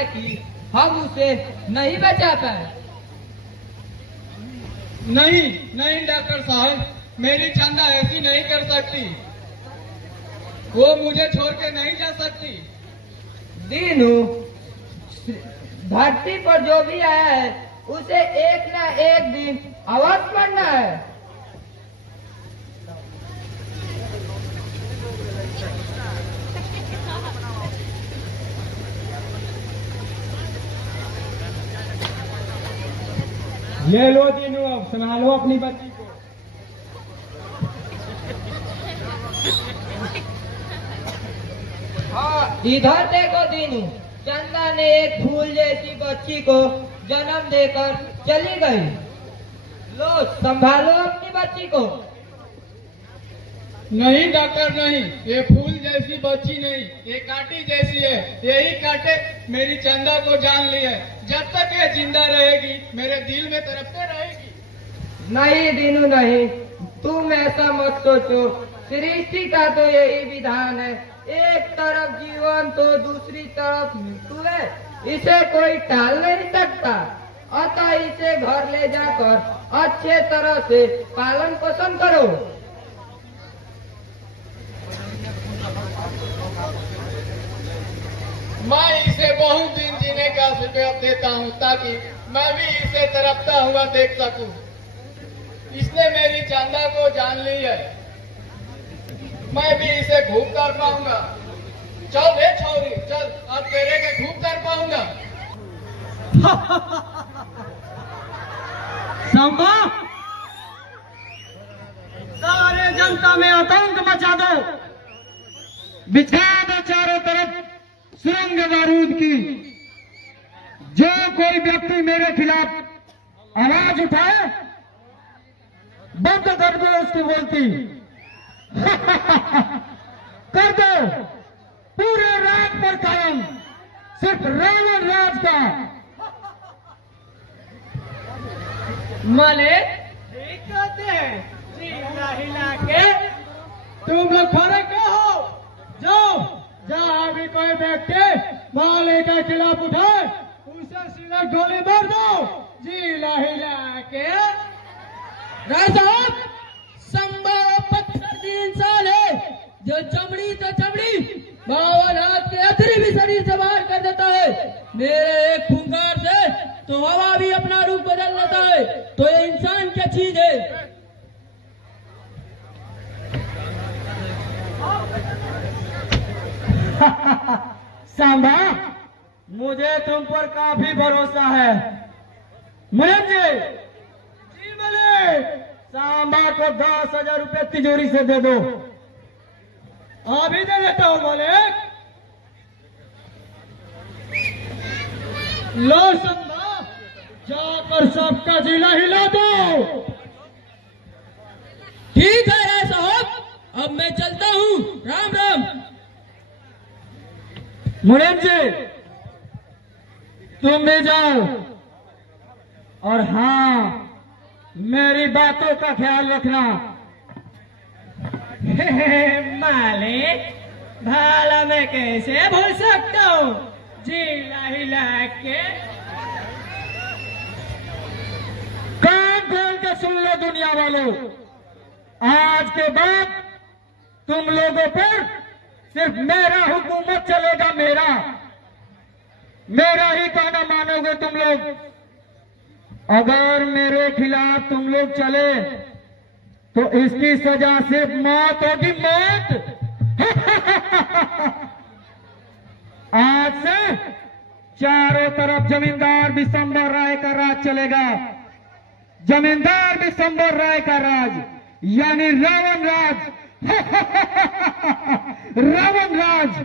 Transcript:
है कि हम उसे नहीं बचा पाए। नहीं नहीं डॉक्टर साहब, मेरी चंदा ऐसी नहीं कर सकती। वो मुझे छोड़ के नहीं जा सकती। दीनू, धरती पर जो भी आया है उसे एक न एक दिन अवश्य मरना है। ये लो दीनू, अब संभालो अपनी बच्ची को। हाँ, इधर देखो दीनू, चंदा ने एक फूल जैसी बच्ची को जन्म देकर चली गई। लो, संभालो अपनी बच्ची को। नहीं डॉक्टर नहीं, ये फूल जैसी बच्ची नहीं, ये कांटी जैसी है। यही कांटे मेरी चंदा को जान ली है। जब तक ये जिंदा रहेगी मेरे दिल में तड़पते रहेगी। नहीं दीनू नहीं, तुम ऐसा मत सोचो। सृष्टि का तो यही विधान है, एक तरफ जीवन तो दूसरी तरफ मृत्यु है। इसे कोई टाल नहीं सकता। अतः इसे घर ले जाकर अच्छे तरह से पालन पोषण करो। मैं इसे बहुत दिन जीने का आशीर्वाद देता हूँ ताकि मैं भी इसे तड़पता हुआ देख सकूं। इसने मेरी चंदा को जान ली है, मैं भी इसे खूब कर पाऊंगा। चल रे छोरी, चल, अब तेरे के खूब कर पाऊंगा। सांबा, सारे जनता में आतंक मचा दो, बिछा दो चारों तरफ सुरंग बारूद की। जो कोई व्यक्ति मेरे खिलाफ आवाज उठाए बंद कर दो उसकी बोलती। कर दो पूरे रात पर कायम सिर्फ रावण राज का। मालिक, ठीक कहते हैं, हिला हिला के तुम लोग खड़े क्यों हो? जाओ, जहाँ भी कोई व्यक्ति मालिक के खिलाफ उठाए उसे सीधा गोली मार दो। जिला हिला के साहब, संभारो, पत्थर की इंसान है जो चमड़ी तो चमड़ी, 52 हाथ के अतरी भी शरीर से बाहर कर देता है। मेरे एक फुंकार से तो हवा भी अपना रूप बदल लेता है। तो ये इंसान क्या चीज है? सांबा, मुझे तुम पर काफी भरोसा है। मुनीम जी बोले, सांबा को 10,000 रुपए तिजोरी से दे दो। अभी दे देता हूँ मालिक। लो सांबा, जाकर सबका जिला हिला दो। ठीक है राय साहब, अब मैं चलता हूँ। राम राम। मुनीम जी, तुम भी जाओ, और हाँ, मेरी बातों का ख्याल रखना। मालिक, भाला मैं कैसे भूल सकता हूँ? जिला हिला के कान खोल के सुन लो दुनिया वालों, आज के बाद तुम लोगों पर सिर्फ मेरा हुकूमत चलेगा। मेरा ही कहना मानोगे तुम लोग। अगर मेरे खिलाफ तुम लोग चले तो इसकी सजा सिर्फ मौत होगी, मौत। आज से चारों तरफ जमींदार बिशंबर राय का राज चलेगा। जमींदार बिशंबर राय का राज, यानी रावण राज। रावण राज।